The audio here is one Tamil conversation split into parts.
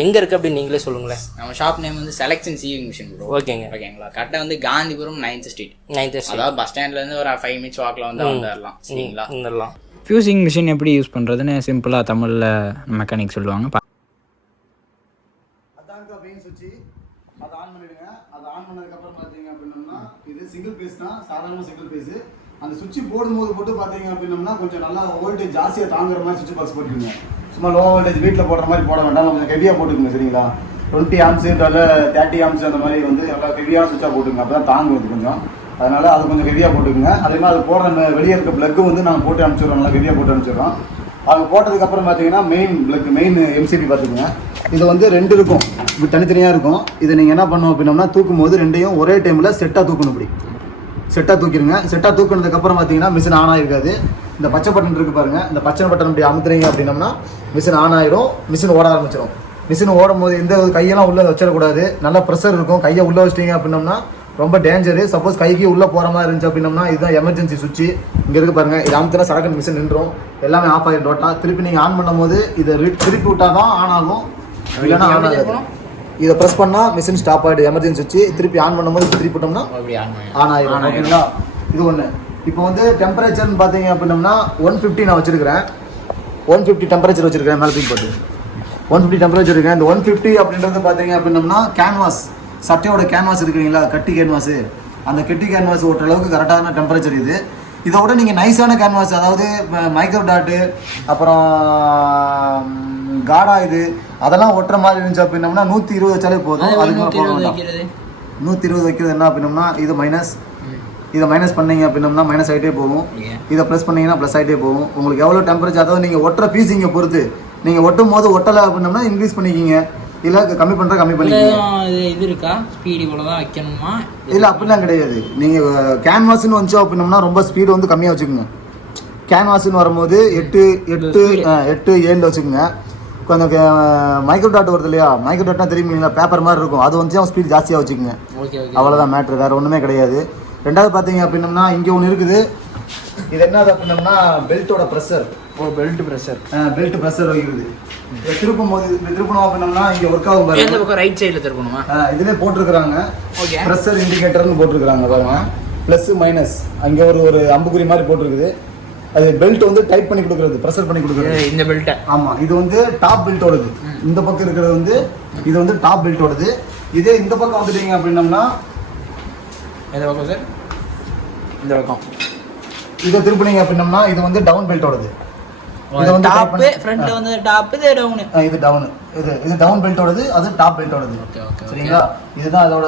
எங்கே இருக்குது அப்படின்னு நீங்களே சொல்லுங்களேன். நம்ம ஷாப் நேம் வந்து செலக்ஷன் சீவிங் மிஷின் ப்ரோ. ஓகேங்களா. கரெக்டாக வந்து காந்திபுரம் 9th ஸ்ட்ரீட். அதாவது பஸ் ஸ்டாண்ட்லேருந்து ஒரு 5 minutes வாக்கில் வந்து வந்துடலாம். சரிங்களா. வந்துடலாம். ஃபியூசிங் மிஷின் எப்படி யூஸ் பண்ணுறதுன்னு சிம்பிளாக தமிழில் மெக்கானிக் சொல்லுவாங்க. அதாங்க மெயின் சுவிட்ச். அதை ஆன் பண்ணிடுங்க. அதை ஆன் பண்ணதுக்கப்புறம் பார்த்தீங்க அப்படின்னம்னா இது சிங்கிள் பேஸ் தான், சாதாரண சிங்கிள் பேஸு. அந்த சுவிட்ச் போடும்போது போட்டு பார்த்தீங்க அப்படின்னம்னா கொஞ்சம் நல்லா வோல்டேஜ் ஜாஸ்தியாக தாங்குற மாதிரி சுவிட்ச் பாக்ஸ் போட்டுருங்க. சும்மா லோ வோல்டேஜ் வீட்டில் போடுற மாதிரி போட வேண்டாம், கொஞ்சம் ஹெவியாக போட்டுக்குங்க. சரிங்களா. 20 amps இல்லை 30 amps அந்த மாதிரி வந்து நல்லா ஹெவியான சுவிட்சாக போட்டுங்க. அப்போ தான் தாங்குவது கொஞ்சம். அதனால் அது கொஞ்சம் ஹெவியாக போட்டுக்குங்க. அதே மாதிரி அது போடுற வெளியே இருக்க ப்ளக்கு வந்து நாங்கள் போட்டு அனுப்பிச்சிடுறோம், நல்லா ஹெவியாக போட்டு அனுப்பிச்சிடுறோம். அது போட்டதுக்கப்புறம் பார்த்தீங்கன்னா மெயின் ப்ளக், மெயின் எம்சிபி பார்த்துக்குங்க. இது வந்து 2 இருக்கும், இப்படி தனித்தனியாக இருக்கும். இதை நீங்கள் என்ன பண்ணணும் அப்படின்னம்னா தூக்கும் போது 2ஐயும் ஒரே டைமில் செட்டாக தூக்கணும். இப்படி செட்டாக தூக்கிடுங்க. செட்டாக தூக்கினதுக்கப்புறம் பார்த்தீங்கன்னா மிஷின் ஆன் ஆகிருக்காது. இந்த பச்சை பட்டன் இருக்குது பாருங்கள், இந்த பச்சை பட்டன் இப்படி அமுத்துறீங்க அப்படின்னம்னா மிஷின் ஆன் ஆயிரும், மிஷின் ஓட ஆரம்பிச்சிடும். மிஷின் ஓடும் போது எந்த கையெல்லாம் உள்ளே வச்சிடக்கூடாது, நல்லா ப்ரெஷர் இருக்கும். கையை உள்ளே வச்சிட்டிங்க அப்படின்னம்னா ரொம்ப டேஞ்சரு. சப்போஸ் கைக்கு உள்ளே போகிற மாதிரி இருந்துச்சு அப்படின்னம்னா இதுதான் எமர்ஜென்சி சுவிட்ச். இங்கே இருக்குது பாருங்கள், இது அமுத்துனா சடக்கு மிஷின் நின்றும், எல்லாமே ஆஃப் ஆகிடும் டோட்டா. திருப்பி நீங்கள் ஆன் பண்ணும் போது இதை திருப்பி விட்டால் தான் ஆன் ஆகும், இல்லைன்னா ஆன் ஆகாது. இதை ப்ரெஸ் பண்ணால் மிஷின் ஸ்டாப் ஆகிடும், எமர்ஜென்சி சுவிட்ச். திருப்பி ஆன் பண்ணும்போது திருப்பி விட்டோம்னா ஆன் ஆகிடும். ஓகேங்களா. இது ஒன்று. இப்போ வந்து டெம்பரேச்சர்னு பார்த்தீங்க அப்படின்னம்னா 150 நான் வச்சுருக்கிறேன். 150 டெம்பரேச்சர் வச்சுருக்கேன். மேலே தூக்கி போட்டு 150 டெம்பரேச்சர் இருக்கேன். இந்த 150 அப்படின்றது பார்த்தீங்க அப்படின்னம்னா கேன்வாஸ், சட்டையோட கேன்வாஸ் இருக்குங்களா, கட்டி கேன்வாஸு, அந்த கெட்டி கேன்வாஸ் ஓட்டுற அளவுக்கு கரெக்டான டெம்பரேச்சர் இது. இதோட நீங்கள் நைஸான கேன்வாஸ், அதாவது மைக்ரோ டாட்டு அப்புறம் காடா இது அதெல்லாம் ஒட்டுற மாதிரி இருந்துச்சு அப்படின்னம்னா 120 வச்சாலே போதும். அதுக்கு போக வேண்டாம். 120 வைக்கிறது என்ன அப்படின்னம்னா இது மைனஸ், இதை மைனஸ் பண்ணிங்க அப்படின்னம்னா மைனஸ் ஆகிட்டே போகும். இதை ப்ளஸ் பண்ணிங்கன்னா ப்ளஸ் ஆகிட்டே போகும். உங்களுக்கு எவ்வளோ டெம்பரேச்சர், அதாவது நீங்கள் ஒட்டுற பீஸிங்கை பொறுத்து, நீங்கள் ஒட்டும் போது ஒட்டலை அப்படின்னம்னா இன்க்ரீஸ் பண்ணிக்கிங்க, இல்லை கம்மி பண்ணுற கம்மி பண்ணிக்கிங்க. இது இருக்கா ஸ்பீடு இவ்வளோ தான் வைக்கணுமா? இல்லை அப்படிலாம் கிடையாது. நீங்கள் கேன்வாஸ்ன்னு வந்துச்சோம் அப்படின்னம்னா ரொம்ப ஸ்பீடு வந்து கம்மியாக வச்சுக்கோங்க. கேன்வாஸ்ன்னு வரும்போது 8 7 வச்சுக்கோங்க. கொஞ்சம் மைக்ரோ டாட் வருது இல்லையா, மைக்ரோ டாட்னா தெரியுங்களா, பேப்பர் மாதிரி இருக்கும், அது வந்து ஸ்பீட் ஜாஸ்தியாக வச்சுக்கோங்க. அவ்வளோதான் மேட்ரு, வேறு ஒன்றுமே கிடையாது. ரெண்டாவது பார்த்தீங்க அப்படின்னம்னா இங்கே ஒன்று இருக்குது. இது என்னது அப்படின்னம்னா பெல்ட்டோட pressure. Belt pressure, belt pressure வைக்கிறது. இதை திருப்பும் போது இப்படி திருப்பணும் அப்படின்னம்னா இங்கே ஒர்க் ஆகும் பாருங்க. ரைட் சைடில் திருப்பணுமா? இதுலேயே போட்டிருக்கிறாங்க ப்ரெஷர் இண்டிகேட்டர்னு போட்டிருக்கிறாங்க பாருங்க. ப்ளஸ் மைனஸ் அங்கே ஒரு அம்புக்குறி மாதிரி போட்டிருக்குது. அது பெல்ட் வந்து டைட் பண்ணி கொடுக்குறது, ப்ரெஷர் பண்ணி கொடுக்குறது. இந்த பெல்ட்டை ஆமாம், இது வந்து டாப் பெல்ட்டோடது. இந்த பக்கம் இருக்கிறது வந்து இது வந்து டாப் பெல்ட்டோடது. இதே இந்த பக்கம் வந்துட்டீங்க அப்படின்னம்னா எந்த பக்கம் சார்? இந்த பக்கம் இதை திருப்பினீங்க அப்படின்னம்னா இது வந்து டவுன் பெல்ட்டோடது. இது வந்து டாப், ஃப்ரண்ட்ல வந்து டாப், இது டவுன். இது டவுன், இது டவுன் பெல்ட்டோடது, அது டாப் பெல்ட்டோடது. சரிங்களா. இதுதான் அதோட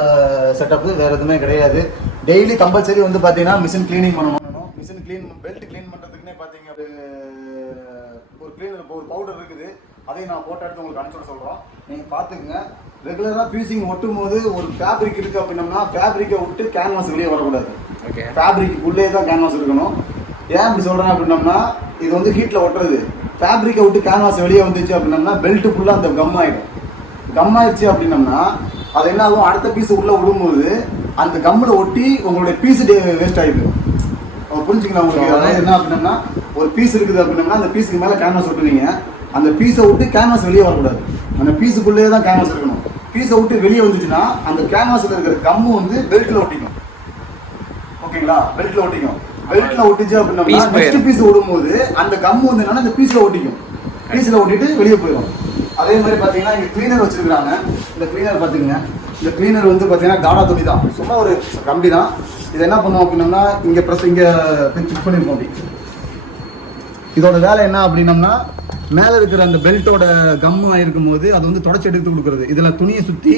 செட்டப், வேற எதுவுமே கிடையாது. டெய்லி கம்பல்சரி வந்து பார்த்தீங்கன்னா மிஷின் க்ளீனிங் பண்ணணும். மிஷின் பெல்ட் க்ளீன் பண்ணுறதுக்குன்னே பார்த்தீங்க ஒரு க்ளீனர், ஒரு பவுடர் இருக்குது. அதையும் நான் போட்டோ எடுத்து உங்களுக்கு அனுப்பிச்சு சொல்கிறோம், நீங்கள் பார்த்துக்குங்க. ரெகுலராக ஃபியூசிங் ஒட்டும் போது ஒரு ஃபேப்ரிக் இருக்குது அப்படின்னம்னா ஃபேப்ரிக்கை விட்டு கேன்வாஸ் வெளியே வரக்கூடாது. ஃபேப்ரிக் உள்ளே தான் கேன்வாஸ் இருக்கணும். ஏன் இப்படி சொல்கிறேன் அப்படின்னம்னா இது வந்து ஹீட்டில் ஒட்டுறது. ஃபேப்ரிக்கை விட்டு கேன்வாஸ் வெளியே வந்துச்சு அப்படின்னம்னா பெல்ட்டு ஃபுல்லாக அந்த கம் ஆகிடும். கம் ஆயிடுச்சு அப்படின்னம்னா அது என்ன ஆகும், அடுத்த பீஸ் உள்ளே விடும்போது அந்த கம்மில் ஒட்டி உங்களுடைய பீஸு வேஸ்ட் ஆகிடும். புரிஞ்சுக்கலாம் உங்களுக்கு. அதாவது என்ன அப்படின்னம்னா ஒரு பீஸ் இருக்குது அப்படின்னம்னா அந்த பீஸுக்கு மேலே கேன்வாஸ் ஒட்டுவீங்க. அந்த பீஸை விட்டு கேன்வாஸ் வெளியே வரக்கூடாது, அந்த பீஸுக்குள்ளேயே தான் கேன்வாஸ் இருக்கணும். பீஸை விட்டு வெளியே வந்துச்சுன்னா அந்த கேன்வாஸில் இருக்கிற கம்மு வந்து பெல்ட்டில் ஒட்டிக்கும். ஓகேங்களா. பெல்ட்டில் ஒட்டிக்கும். பெல்ட்டில் ஒட்டிச்சு அப்படின்னா நெக்ஸ்ட் பீஸ் விடும்போது அந்த கம்மு வந்து என்னன்னா அந்த பீஸில் ஒட்டிக்கும். பீஸில் ஒட்டிட்டு வெளியே போயிடும். அதே மாதிரி பார்த்தீங்கன்னா இங்கே க்ளீனர் வச்சுருக்கிறாங்க. இந்த க்ளீனர் பார்த்துக்குங்க. இந்த க்ளீனர் வந்து பார்த்தீங்கன்னா காடா துணி தான், சும்மா ஒரு கம்பி தான். இது என்ன பண்ணுவோம் அப்படின்னம்னா இங்கே ப்ரெஸ் இங்கே ஃபிக்ஸ் பண்ணியிருக்கோம். அப்படி இதோட வேலை என்ன அப்படின்னம்னா மேலே இருக்கிற அந்த பெல்ட்டோட கம்மாக இருக்கும் போது அது வந்து தொடச்சி எடுத்து கொடுக்குறது. இதில் துணியை சுற்றி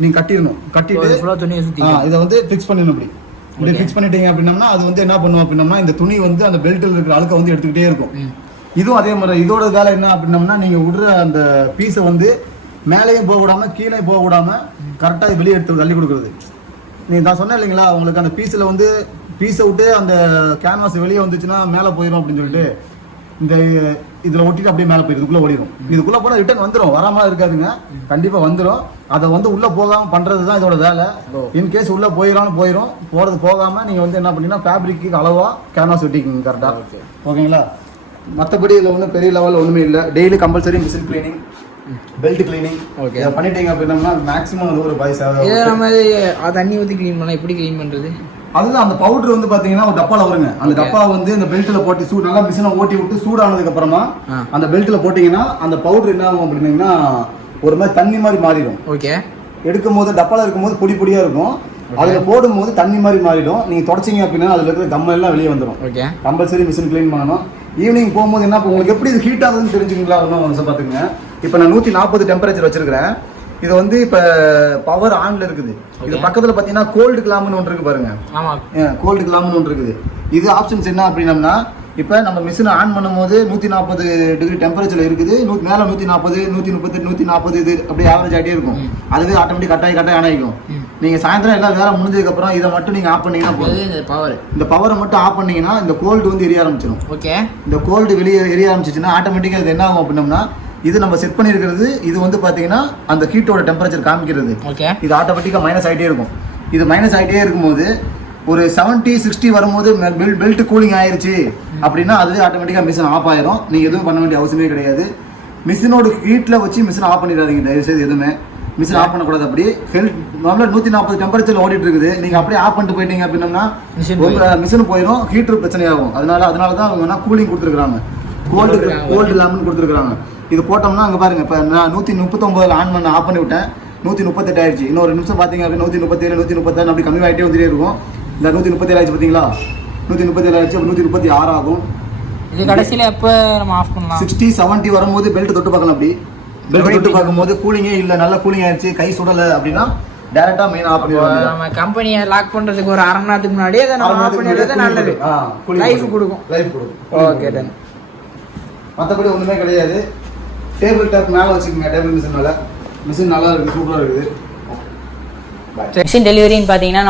நீங்கள் கட்டிடணும். கட்டிட்டு துணியை சுற்றி இதை வந்து ஃபிக்ஸ் பண்ணிடணும். இப்படி ஃபிக்ஸ் பண்ணிட்டீங்க அப்படின்னம்னா அது வந்து என்ன பண்ணுவோம் அப்படின்னம்னா இந்த துணி வந்து அந்த பெல்ட்டில் இருக்கிற அழுக்க வந்து எடுத்துக்கிட்டே இருக்கும். இதுவும் அதே மாதிரி. இதோட வேலை என்ன அப்படின்னம்னா நீங்கள் விடுற அந்த பீஸை வந்து மேலேயும் போக விடாமல் கீழே போக விடாமல் கரெக்டாக வெளியே எடுத்து தள்ளி கொடுக்குறது. நான் சொன்னேன் இல்லைங்களா உங்களுக்கு, அந்த பீஸில் வந்து பீஸை விட்டு அந்த கேன்வாஸ் வெளியே வந்துச்சுன்னா மேலே போயிடும் அப்படின்னு சொல்லிட்டு இந்த இதில் ஒட்டிட்டு அப்படியே மேலே போயிடும், இதுக்குள்ளே ஓடிடும். இதுக்குள்ளே போனால் ரிட்டர்ன் வந்துடும், வராமல் இருக்காதுங்க, கண்டிப்பாக வந்துடும். அதை வந்து உள்ளே போகாமல் பண்ணுறது தான் இதோட வேலை. இன்கேஸ் உள்ளே போயிடும் போகிறது போகாமல் நீங்கள் வந்து என்ன பண்ணீங்கன்னா ஃபேப்ரிக்கு அளவாக கேன்வாஸ் ஒட்டிக்கிங்க கரெக்டாக. ஓகேங்களா. மற்றபடி இதில் ஒன்றும் பெரிய லெவலில் ஒன்றுமே இல்லை. Daily compulsory machine cleaning. Belt cleaning okay பண்ணிட்டீங்க அப்படின்னா மேக்ஸிமம் வந்து ஒரு 5 இதை நம்ம தண்ணி ஊற்றி க்ளீன் பண்ணால் எப்படி க்ளீன் பண்ணுறது? அதுதான் அந்த பவுடர் வந்து பாத்தீங்கன்னா ஒரு டப்பால வருங்க. அந்த டப்பா வந்து இந்த பெல்ட்ல போட்டு நல்லா மிஷினை ஓட்டி விட்டு சூடானதுக்கு அப்புறமா அந்த பெல்ட்ல போட்டீங்கன்னா அந்த பவுடர் என்ன ஆகும் அப்படின்னா ஒரு மாதிரி தண்ணி மாதிரி மாறிடும். ஓகே. எடுக்கும் போது டப்பால இருக்கும்போது பொடி பொடியா இருக்கும், அதுல போடும்போது தண்ணி மாதிரி மாறிடும். நீங்க தொடச்சிங்க அப்படின்னா அதுல இருக்கிற கம்மல் எல்லாம் வெளியே வந்துடும். ஓகே. கம்பல்சரி மிஷின் கிளீன் பண்ணணும். ஈவினிங் போகும்போது என்ன உங்களுக்கு எப்படி இது ஹீட் ஆகுதுன்னு தெரிஞ்சுங்களா? ஒன்றும் வந்து பாத்துங்க. இப்போ நான் 140 டெம்பரேச்சர் வச்சிருக்கிறேன். இது வந்து இப்போ பவர் ஆன்ல இருக்குது. இது பக்கத்தில் பார்த்தீங்கன்னா கோல்டு கிளாம்னு ஒன்று இருக்கு பாருங்க. ஆமாம், கோல்டு கிளாம்னு ஒன்று இருக்குது. இது ஆப்ஷன்ஸ் என்ன அப்படின்னம்னா இப்போ நம்ம மிஷினை ஆன் பண்ணும்போது 140 டிகிரி டெம்பரேச்சர் இருக்குது. மேலே 140, 138, 140 இது அப்படியே ஆவரேஜ் ஆகிட்டே இருக்கும். அதுவே ஆட்டோமேட்டிக் கட்டாயி ஆன் ஆகிக்கும். நீங்கள் சாயந்தரம் எல்லாம் வேலை முடிஞ்சதுக்கப்புறம் இதை மட்டும் நீங்கள் ஆஃப் பண்ணீங்கன்னா போதும். இந்த பவரை மட்டும் ஆஃப் பண்ணீங்கன்னா இந்த கோல்டு வந்து எரிய ஆரம்பிச்சிடும். ஓகே. இந்த கோல்டு வெளியே எரிய ஆரம்பிச்சிச்சுன்னா ஆட்டோமேட்டிக்காக இது என்ன ஆகும் அப்படின்னம்னா இது நம்ம செட் பண்ணியிருக்கிறது இது வந்து பார்த்தீங்கன்னா அந்த ஹீட்டோட டெம்பரேச்சர் காமிக்கிறது. ஓகே. இது ஆட்டோமேட்டிக்காக மைனஸ் ஆகிட்டே இருக்கும். இது மைனஸ் ஆகிட்டே இருக்கும்போது ஒரு 70, 60 வரும்போது பெல்ட் கூலிங் ஆயிடுச்சு அப்படின்னா அது ஆட்டோமேட்டிக்காக மிஷின் ஆஃப் ஆயிரும். நீங்கள் எதுவும் பண்ண வேண்டிய அவசியமே கிடையாது. மிஷினோட ஹீட்டில் வச்சு மிஷின் ஆஃப் பண்ணிடாதீங்க தயவுசெய்து. எதுவுமே மிஷின் ஆஃப் பண்ணக்கூடாது. அப்படி நார்மலாக 140 டெம்பரேச்சர் ஓடிட்டு இருக்குது. நீங்கள் அப்படியே ஆஃப் பண்ணிட்டு போயிட்டீங்க அப்படின்னா மிஷின் போயிடும், ஹீட்டர் பிரச்சனையாகும். அதனால தான் அவங்க கூலிங் கொடுத்துருக்காங்க, கோல்டு லெமன் கொடுத்துருக்காங்க. இது போட்டோம்னா அங்கே பாருங்க, இப்போ நான் 139 ஆன் பண்ண ஆஃப் பண்ணி விட்டேன், 138 ஆயிடுச்சு. இன்னொரு நிமிஷம் பார்த்தீங்க அப்படின்னா 137, 136 அப்படி கம்மி ஆகிட்டே வந்துட்டே இருக்கும். இந்த 137 ஆயிடுச்சு பார்த்தீங்களா? 137 ஆயிடுச்சு, 136 ஆகும். இது கடைசியில் எப்போ நம்ம ஆஃப் பண்ணலாம்? 60, 70 வரும்போது பெல்ட் தொட்டு பார்க்கலாம். அப்படி பெல்ட் தொட்டு பார்க்கும்போது கூலிங்கே இல்லை, நல்லா கூலிங் ஆயிடுச்சு, கை சுடலை அப்படின்னா டேரெக்டாக மெயின் ஆஃப் பண்ணிடுவாங்க. நம்ம கம்பெனியை லாக் பண்ணுறதுக்கு ஒரு அரை மணி நேரத்துக்கு முன்னாடியே அதை நம்ம ஆஃப் பண்ணிடுறது நல்லது. லைஃப் கொடுக்கும். Okay done. மற்றபடி ஒன்றுமே கிடையாது. டேபிள் டாப் மேலே வச்சுக்கோங்க. டேபிள் மிஷின் மேலே மிஷின் நல்லா இருக்குது, சூப்பராக இருக்குது. மிஷின் டெலிவரின்னு பார்த்தீங்கன்னா